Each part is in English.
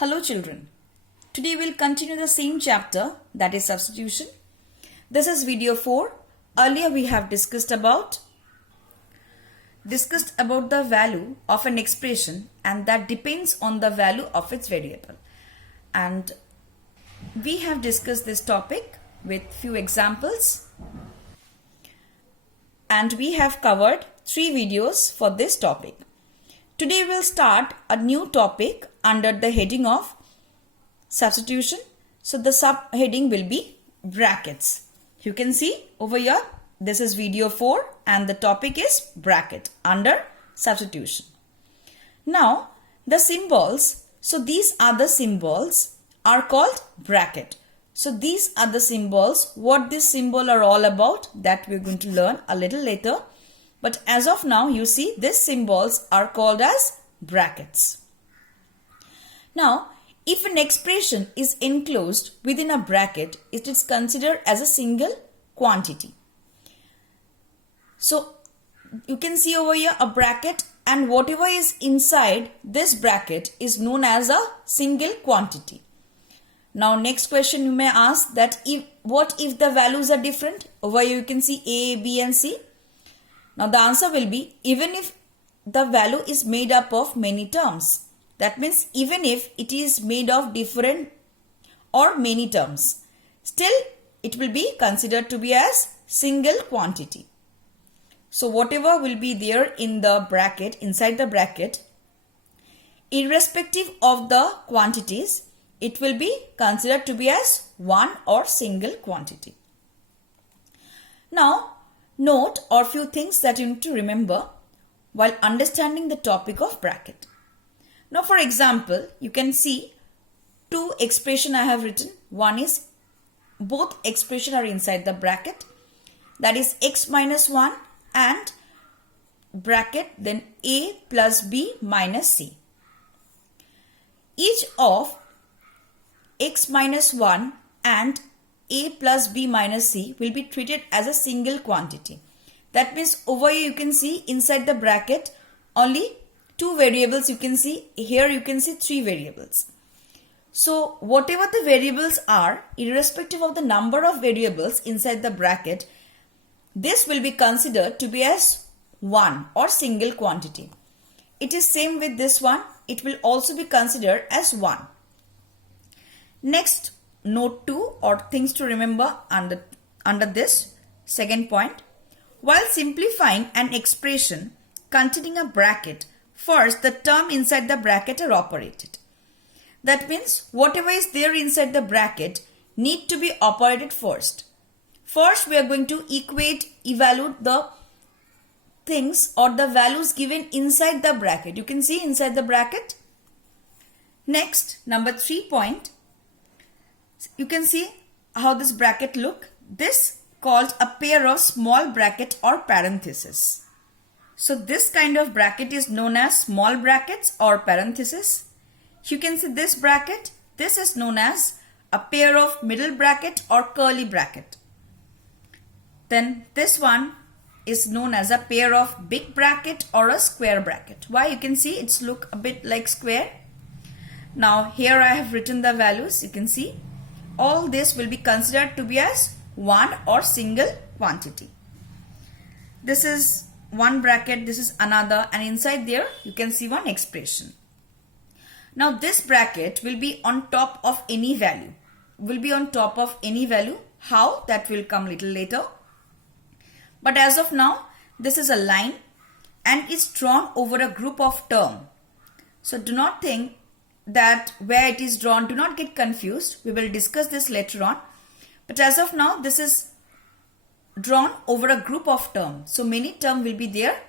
Hello children. Today we'll continue the same chapter, that is substitution. This is video 4. Earlier we have discussed about the value of an expression and that depends on the value of its variable. And we have discussed this topic with few examples. And we have covered 3 videos for this topic. Today we'll start a new topic under the heading of substitution. So the subheading will be brackets. You can see over here, this is video 4 and the topic is bracket under substitution. Now the symbols, so these are the symbols are called bracket. So these are the symbols, what this symbol are all about, that we're going to learn a little later. But as of now, you see these symbols are called as brackets. Now, if an expression is enclosed within a bracket, it is considered as a single quantity. So, you can see over here a bracket and whatever is inside this bracket is known as a single quantity. Now, next question you may ask that what if the values are different? Over here you can see A, B and C. Now the answer will be even if the value is made up of many terms. That means even if it is made of different or many terms, still it will be considered to be as single quantity. So whatever will be there in the bracket, inside the bracket, irrespective of the quantities, it will be considered to be as one or single quantity. Now, note or few things that you need to remember while understanding the topic of bracket. Now for example, you can see 2 expression I have written. One is both expression are inside the bracket, that is x minus 1 and bracket then a plus b minus c. Each of x minus 1 and a plus b minus c will be treated as a single quantity. That means over here you can see inside the bracket only 2 variables you can see. Here you can see 3 variables. So whatever the variables are, irrespective of the number of variables inside the bracket, this will be considered to be as one or single quantity. It is same with this one. It will also be considered as one. Next, note 2 or things to remember under this second point. While simplifying an expression containing a bracket, first the term inside the bracket are operated. That means whatever is there inside the bracket need to be operated first. First we are going to evaluate the things or the values given inside the bracket. You can see inside the bracket. Next, number 3 point. You can see how this bracket look. This called a pair of small bracket or parenthesis. So this kind of bracket is known as small brackets or parenthesis. You can see this bracket. This is known as a pair of middle bracket or curly bracket. Then this one is known as a pair of big bracket or a square bracket. Why? You can see it's look a bit like square. Now here I have written the values. You can see all this will be considered to be as one or single quantity. This is one bracket, this is another, and inside there you can see one expression. Now this bracket will be on top of any value. How? That will come little later. But as of now, this is a line and it's drawn over a group of term. So do not think that where it is drawn, do not get confused. We will discuss this later on. But as of now, this is drawn over a group of terms. So many terms will be there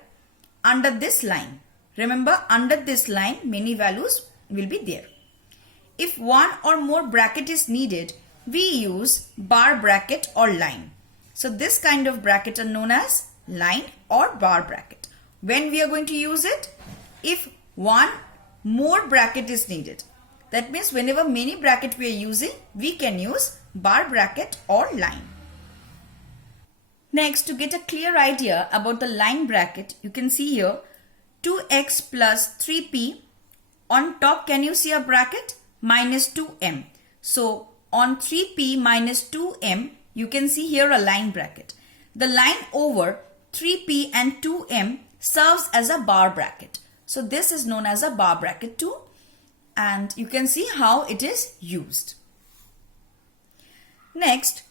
under this line. Remember, under this line, many values will be there. If one or more bracket is needed, we use bar bracket or line. So this kind of bracket are known as line or bar bracket. When we are going to use it? If one more bracket is needed. That means whenever many bracket we are using, we can use bar bracket or line. Next, to get a clear idea about the line bracket, you can see here 2x plus 3p On top, can you see a bracket? minus 2m. So on 3p minus 2m, you can see here a line bracket. The line over 3p and 2m serves as a bar bracket. So this is known as a bar bracket too, and you can see how it is used. Next,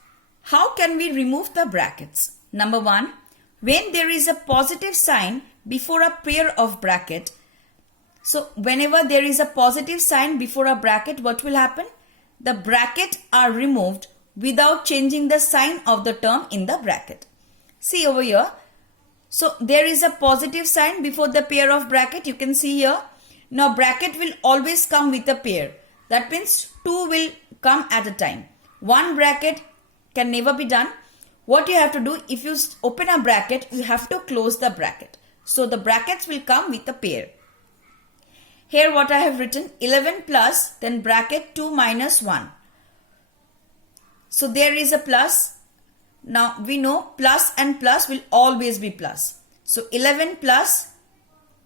how can we remove the brackets? Number 1, when there is a positive sign before a pair of bracket. So whenever there is a positive sign before a bracket, what will happen? The bracket are removed without changing the sign of the term in the bracket. See over here. So there is a positive sign before the pair of bracket. You can see here. Now bracket will always come with a pair. That means 2 will come at a time. One bracket can never be done. What you have to do, if you open a bracket, you have to close the bracket. So the brackets will come with a pair. Here what I have written, 11 plus, then bracket 2 minus 1. So there is a plus. Now we know plus and plus will always be plus. So 11 plus,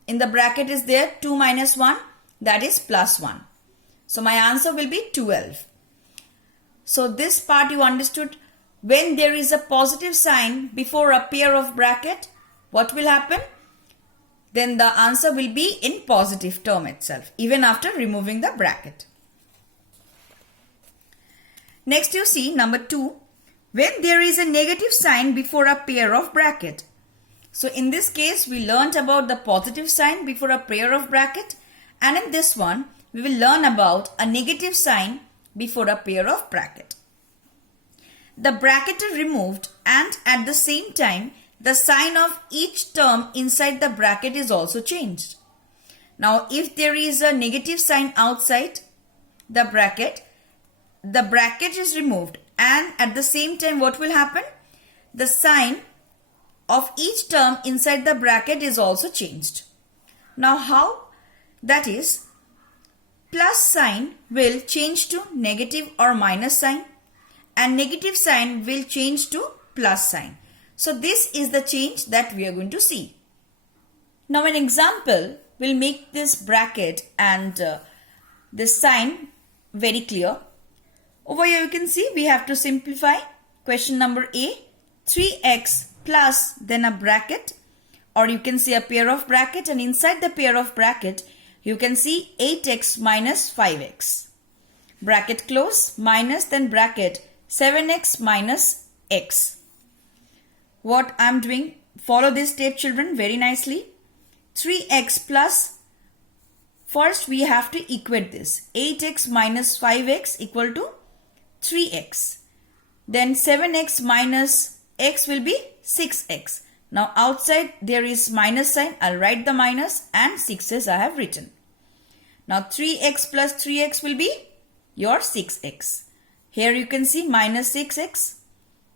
in the bracket is there 2 minus 1, that is plus 1. So my answer will be 12. So this part you understood. When there is a positive sign before a pair of bracket, what will happen? Then the answer will be in positive term itself, even after removing the bracket. Next you see number 2, when there is a negative sign before a pair of bracket. So in this case, we learnt about the positive sign before a pair of bracket, and in this one, we will learn about a negative sign before a pair of bracket. The bracket is removed, and at the same time, the sign of each term inside the bracket is also changed. Now, if there is a negative sign outside the bracket is removed, and at the same time, what will happen? The sign of each term inside the bracket is also changed. Now, how? That is, plus sign will change to negative or minus sign, and negative sign will change to plus sign. So this is the change that we are going to see. Now an example will make this bracket and this sign very clear. Over here you can see we have to simplify. Question number A, 3x plus then a bracket, or you can see a pair of bracket, and inside the pair of bracket you can see 8x minus 5x. Bracket close, minus then bracket 7x minus x. What I am doing, follow this step children very nicely. 3x plus, first we have to equate this. 8x minus 5x equal to 3x. Then 7x minus x will be 6x. Now outside there is minus sign. I'll write the minus, and 6's I have written. Now 3x plus 3x will be your 6x. Here you can see minus 6x.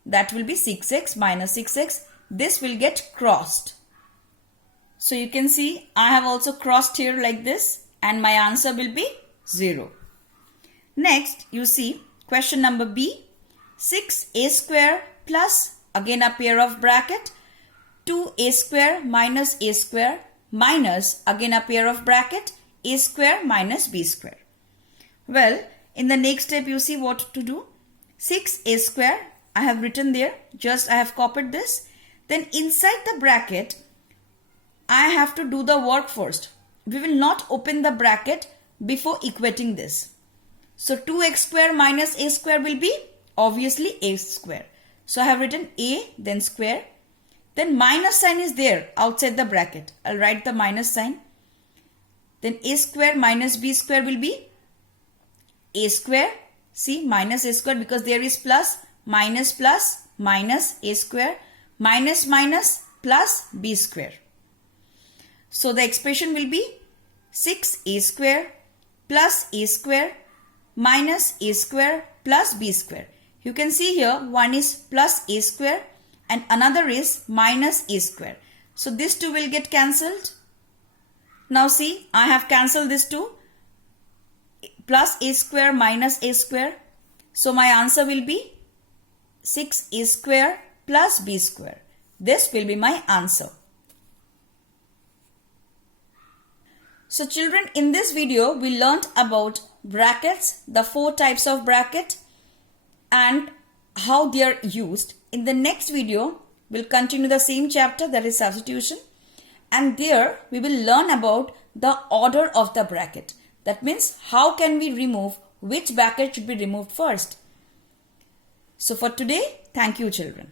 That will be 6x minus 6x. This will get crossed. So you can see I have also crossed here like this, and my answer will be 0. Next you see question number B. 6a square plus, again a pair of bracket, 2a square minus a square minus, again a pair of bracket, a square minus b square. Well, in the next step you see what to do. 6a square, I have written there, just I have copied this. Then inside the bracket, I have to do the work first. We will not open the bracket before equating this. So 2x square minus a square will be obviously a square. So I have written a, then square. Then minus sign is there outside the bracket. I'll write the minus sign. Then a square minus b square will be a square. See, minus a square, because there is plus, minus a square, minus plus b square. So the expression will be 6a square plus a square minus a square plus b square. You can see here one is plus a square and another is minus a square. So this two will get cancelled. Now see, I have cancelled this two. Plus a square minus a square. So my answer will be 6a square plus b square. This will be my answer. So children, in this video we learnt about brackets, the 4 types of bracket and how they are used. In the next video, we'll continue the same chapter, that is substitution, and there we will learn about the order of the bracket. That means how can we remove, which bracket should be removed first. So for today, thank you children.